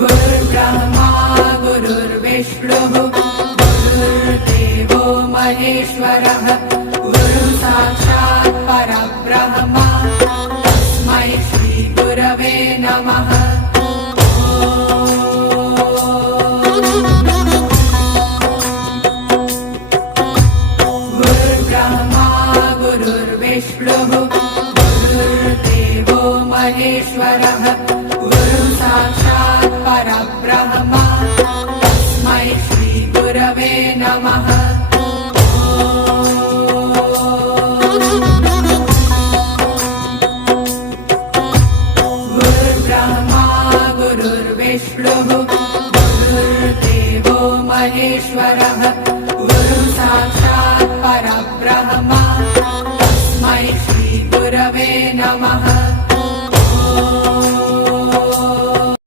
गुरुर्ब्रह्मा गुरुर्विष्णुः गुरुर्देवो महेश्वरः गुरुः साक्षात् परब्रह्म तस्मै श्री गुरवे नमः। गुरुर्ब्रह्मा गुरुर्विष्णुः गुरुर्देवो महेश्वरः गुरुः साक्षात् परब्रह्म तस्मै श्री गुरवे नमः। गुरुर्ब्रह्मा गुरुर्विष्णुः गुरुर्देवो महेश्वरः